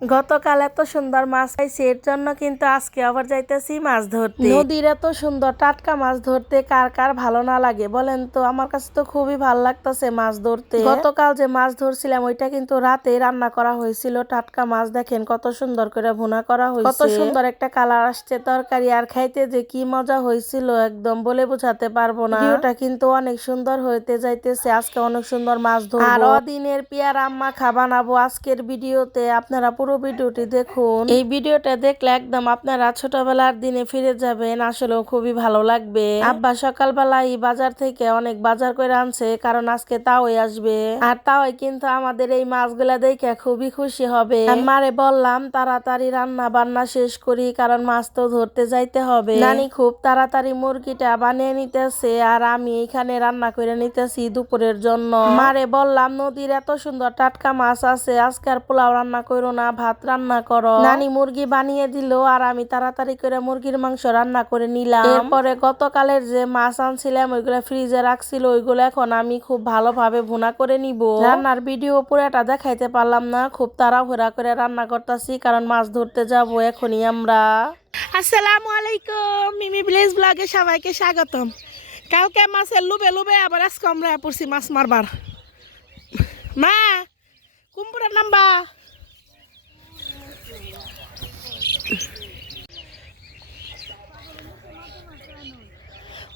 গতকাল এত সুন্দর মাছ পাইছি এর জন্য কিন্তু আজকে আবার যাইতেছি মাছ ধরতে। নদীর এত সুন্দর টাটকা মাছ ধরতে কার কার ভালো না লাগে বলেন তো? আমার কাছে তো খুবই ভালো লাগতেছে মাছ ধরতে। গতকাল যে মাছ ধরছিলাম ওইটা কিন্তু রাতে রান্না করা হয়েছিল। টাটকা মাছ দেখেন কত সুন্দর করে ভুনা করা হয়েছে। কত সুন্দর একটা কালার আসছে তরকারি আর খাইতে যে কি মজা হয়েছিল একদম বলে বোঝাতে পারব না। ভিডিওটা কিন্তু অনেক সুন্দর হইতে যাইতেছে আজকে অনেক সুন্দর মাছ ধরবো। আর অদিনের পিয়ার আম্মা খাবানাবো আজকের ভিডিওতে আপনারা পুরো ভিডিওটি দেখুন। এই ভিডিওটা দেখলে একদম আপনারা ছোটবেলার দিনে ফিরে যাবেন, আসলেও খুবই ভালো লাগবে। আব্বা সকালবেলা এই বাজার থেকে অনেক বাজার করে আনছে, কারণ আজকে তাওই আসবে। আর তাওই কিন্তু আমাদের এই মাছগুলা দেখে খুবই খুশি হবে। মারে বললাম, তাড়াতাড়ি রান্না বান্না শেষ করি, কারণ মাছ তো ধরতে যাইতে হবে। নানি খুব তাড়াতাড়ি মুরগিটা বানিয়ে নিতেছে, আর আমি এখানে রান্না করে নিতেছি দুপুরের জন্য। মারে বললাম, নদীর এত সুন্দর টাটকা মাছ আছে, আজকে আর পোলাও রান্না করো না ভাত রান্না করো। নানি মুরগি বানিয়ে দিল আর আমি তাড়াতাড়ি করে মুরগির মাংস রান্না করে নিলাম। এরপরে গতকালের যে মাছ আনছিলাম ওইগুলো ফ্রিজে রাখছিল ওইগুলো এখন আমি খুব ভালোভাবে ভুনা করে নিব। রান্নার ভিডিও পুরোটা দেখাইতে পারলাম না খুব তাড়াহুড়া করে রান্না করতেছি কারণ মাছ ধরতে যাব এখনই আমরা। আসসালামু আলাইকুম মিমি ভিলেজ ব্লগে সবাইকে স্বাগতম। কালকে মাছের লুবে লুবে আবার আজকে আমরা পড়ছি মাছ মারবার। মা কুম্পুরের নাম্বা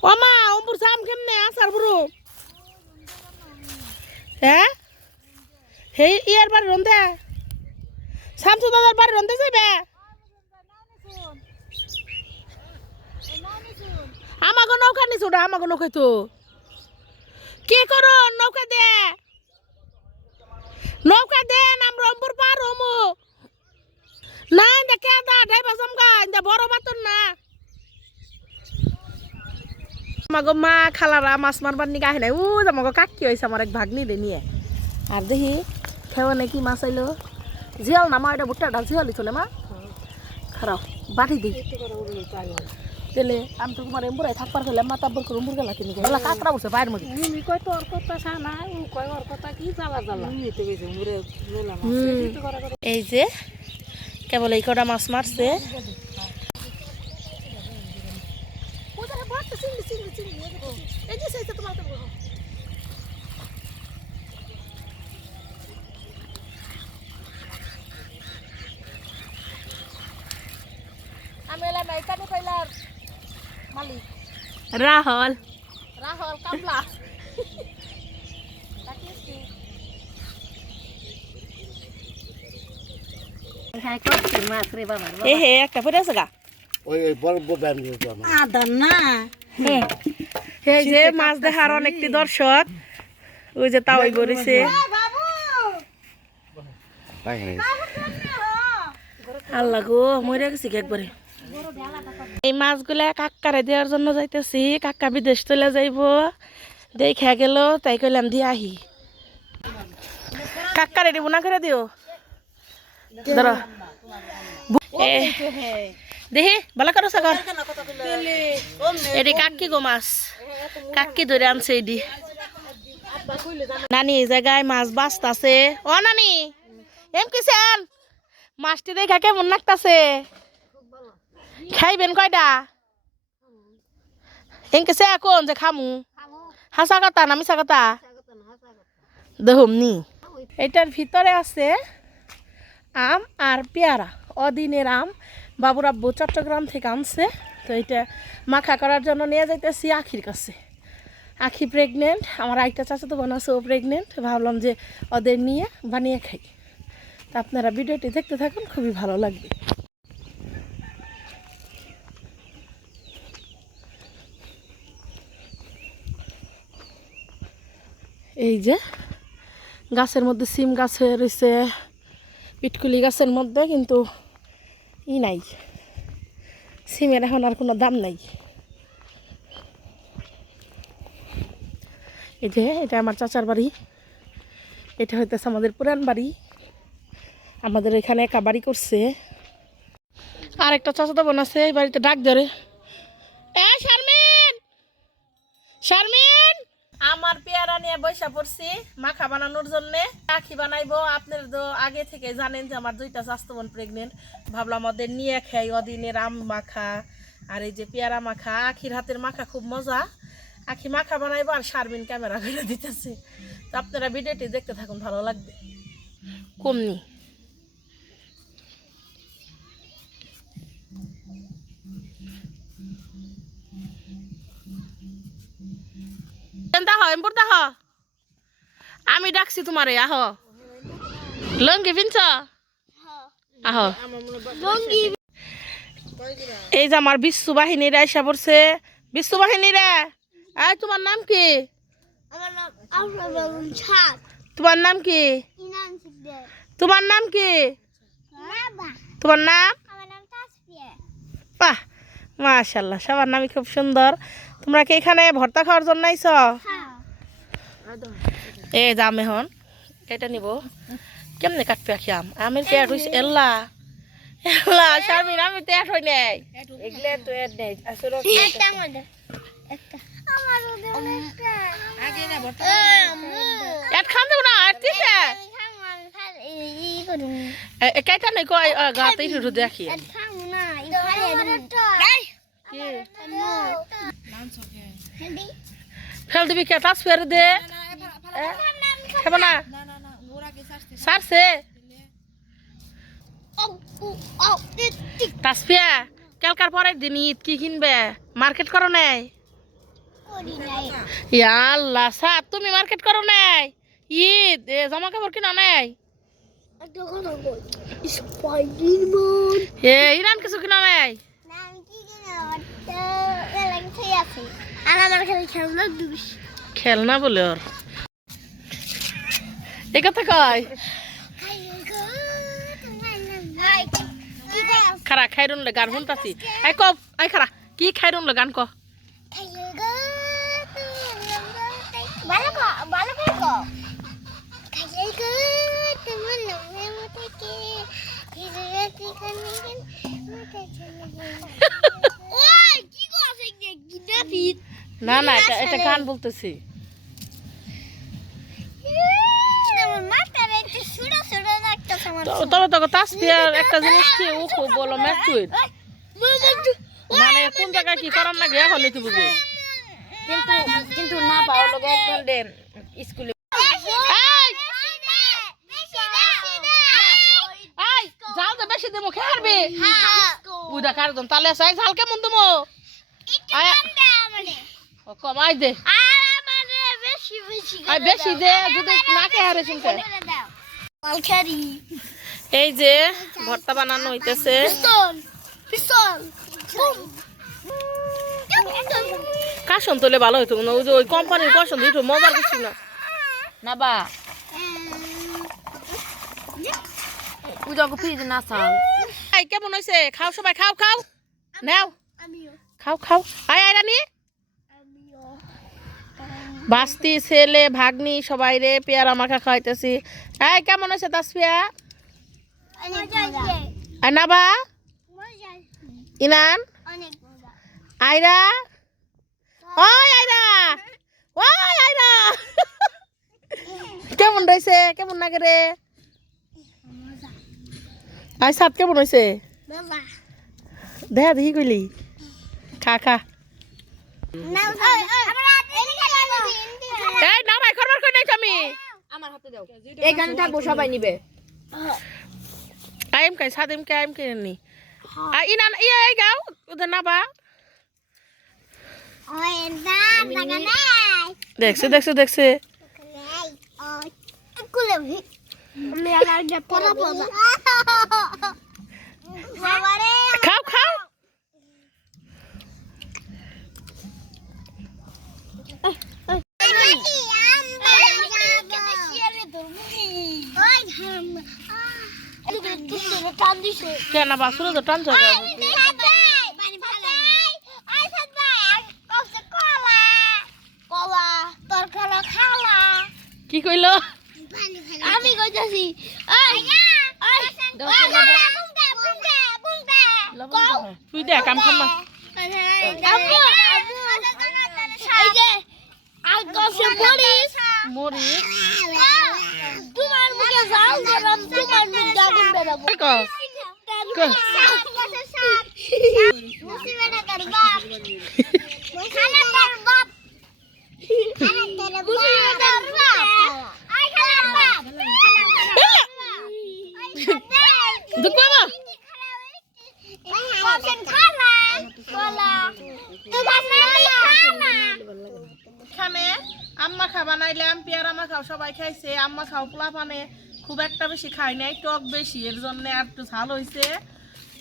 ও মা অম্পুর সাম কেমনে আসার বুড়ো? হ্যাঁ সেই ইয়ার বাড়ি রন্ধে? শামসু দাদার বাড়ি রন্ধে যাবে আমাকে নৌকা নিছো ওটা আমাকে নৌকাই তো। কে করো? নৌকা দে। নৌকা দেন আমরা অম্পুর পার হমু না কে দা ড্রাইভার ইন্দা বড় বাতন না। আমাগো মা খালারা মাছ মারবার নিকে আহে নাই। ও আমাগো কাকি হয়েছে আমার এক ভাগ্নি রে নিয়ে। আর দেখি খেয়ে নাকি মাছ আইলো। জিয়াল না মা এটা ভুট্টাটা জিয়ালি চলে মা? খারাপ বাড়ি দিই। তেলে আমি তো তোমার এমবুরাই থাকবার ফেলে মা তাব্বর করে এমবুর গেলা কিনে গেলা। কাকড়া বসে বাইরের মধ্যে। মিমি কয় তোর কথা সানা ও কয় ওর কথা কি জ্বালা জ্বালা। মিমি তো গেছে মুরে লোলা এই যে কেবল এই কটা মাছ মারছে আমি এলাম এইখানে মালিক। রাহল। রাহুল কামলা। একটা আছে গা। ওই না। এই যে মাছ দেখার অনেকটি দর্শক ওই যে তাওই না আল্লাহ গো মরে গেছি একবারে? এই মাছগুলা কাক্কারে দেওয়ার জন্য যাইতেছি, কাক্কা বিদেশ চলে যাইব। দেখা গেল, তাই কইলাম, দিয়ে আহি। কাক্কারে দিব না করে দিও? ধরো। দেখি, ভালো করো সাগর এডি কাকি গো মাছ। কাকি ধরে আনছে এডি নানি এই জায়গায় মাছ বাঁচতাছে। ও নানি, এম কিসেন মাছটি দেখা কেমন লাগতাছে? খাইবেন কয়টা এনকে কোন যে খামু হাসা কথা না মিশা কথা দেখুন এটার ভিতরে আছে আম আর পেয়ারা অদিনের আম বাবুর আব্বু চট্টগ্রাম থেকে আনছে তো এটা মাখা করার জন্য নিয়ে যাইতেছি আখির কাছে আখি প্রেগনেন্ট আমার আরেকটা চাচাতো বোন আছে ও প্রেগনেন্ট ভাবলাম যে ওদের নিয়ে বানিয়ে খাই তা আপনারা ভিডিওটি দেখতে থাকুন খুবই ভালো লাগবে এই যে গাছের মধ্যে সিম গাছ রয়েছে, পিটকুলি গাছের মধ্যে, কিন্তু ই নাই। সিমের এখন আর কোনো দাম নাই। এই যে এটা আমার চাচার বাড়ি। এটা হইতেছে আমাদের পুরান বাড়ি। আমাদের এখানে একা বাড়ি করছে। আর একটা চাচাতো বোন আছে, এই বাড়িতে ডাক ধরে। এ, শারমিন! শারমিন! আমার পেয়ারা নিয়ে বৈশা পড়ছি মাখা বানানোর জন্য। আখি বানাইবো, আপনার তো আগে থেকে জানেন যে আমার দুইটা স্বাস্থ্য বোন প্রেগনেন্ট ভাবলাম ওদের নিয়ে খাই অদিনের আম মাখা আর এই যে পেয়ারা মাখা। আখির হাতের মাখা খুব মজা। আখি মাখা বানাইবো আর শারমিন ক্যামেরা করে দিতেছে। তো আপনারা ভিডিওটি দেখতে থাকুন, ভালো লাগবে। কমনি। এম্বর দেখ আমি ডাকছি তোমারে আহ। লঙ্গি পিনছ? আহ। এই যে আমার বিশ্ব বাহিনীরা এসে পড়ছে। বিশ্ব বাহিনীরা আয় তোমার নাম কি? তোমার নাম কি? তোমার নাম কি? তোমার নাম? বাহ মাশাল্লাহ সবার নামই খুব সুন্দর। তোমরা কি এখানে ভর্তা খাওয়ার জন্য আইছ এ যাম এখন। এটা নিব। কেমনে কাটবে আখি আম? আমের পেট হইছে এল্লা। এল্লা আমি তো এট হই নাই। এগুলো তো এর নেই। আসলে একটা আমাদের। একটা। আমার ওদের একটা। আগে না এট খান দেব আমি আমি কেটা নাই কই গাতে দেখি ফেল দিবি কে? তাস ফের দে খাব না না না না ওরা কি টিক তাসফিয়া কালকার পরের দিন ঈদ কি কিনবে? মার্কেট করো নাই? আল্লাহ সাত তুমি মার্কেট করো নাই? ঈদ এ, জামা কাপড় কিনা নাই? এ ইরান কিছু কিনা নাই? আছে খেলনা বলে ওর। এই কথা কয় খারা খাইরুন লে গান শুনতাছি। আই ক আই খারা কি খাইরুন লে গান ক? না না এটা এটা গান বলতেছি। তবে তোকে তাসফিয়ার একটা জিনিস কি ও খুব বলো ম্যাচুইট মানে কোন জায়গায় কি করার এখন নিতে বুঝি কিন্তু কিন্তু না পাও লোক একদম দে স্কুলে দে বেশি সাই ঝাল কেমন দেবো কমাই দে। বেশি দে যদি না শুনতে মালখারি এই যে ভর্তা বানানো হইতেছে। কাশন তোলে ভালো হইতো না ওই যে ওই কোম্পানির কাশন দিতো মজার কিছু না। না বা। কেমন হইছে? খাও সবাই খাও খাও। নাও। খাও খাও। আয় আয় রানী। বাস্তি, ছেলে, ভাগ্নি, সবাই রে, পেয়ারা মাখা খাওয়াইতেছি। এই, কেমন তাসফিয়া? অনেক নাবা ইনান? আয়রা? ওই আয়রা! ওই, আয়রা! কেমন রয়েছে? কেমন লাগে রে? আই সাত, কেমন হয়েছে? দেখা দেখি কইলি। খা খা না আমরা এদিকে লাগো এই না ভাই করবার কই নাই আমি। আমার হাতে দাও। এখানে থাকব সবাই নিবে। I'm chi Sadim K I'm কে নি। আই ইনান ইয়ে এই গাও উধর না বা ওই দাম লাগা নাই। দেখছে দেখছে দেখছে। কুলে ভি আমি আর যে পড়া পড়া খাও খাও মাটি আম বাবা শিয়ালে ধরবি ওই ধাম আ তুমি টান দিছো কেন বা সুরে তো টানছ কি কইলো? আমি কইতাছি তুই দেখ কাম খাম মরিস মরিচ তোমার মুখে যাও গরম তোমার মুখ আগুন বেরাবো কও। মুসি বেটা তার বাপ। খালা তার বাপ। খালা তার বাপ মুসি বেটার বাপ আই খালার বাপ দুঃখ বাবা কখন খালা কলা তোমার নামই খালা এখানে আম্মা খা বানাইলাম পেয়ারা সবাই খাইছে আম্মা খাও পোলা পানে খুব একটা বেশি খাই নাই টক বেশি এর জন্য আর একটু ঝাল হয়েছে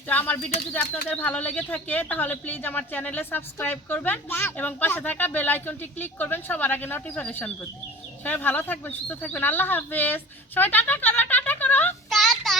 তো আমার ভিডিও যদি আপনাদের ভালো লেগে থাকে তাহলে প্লিজ আমার চ্যানেলে সাবস্ক্রাইব করবেন এবং পাশে থাকা বেল আইকনটি ক্লিক করবেন সবার আগে নোটিফিকেশন পেতে। সবাই ভালো থাকবেন সুস্থ থাকবেন আল্লাহ হাফেজ। সবাই টাটা করো টাটা করো। টাটা।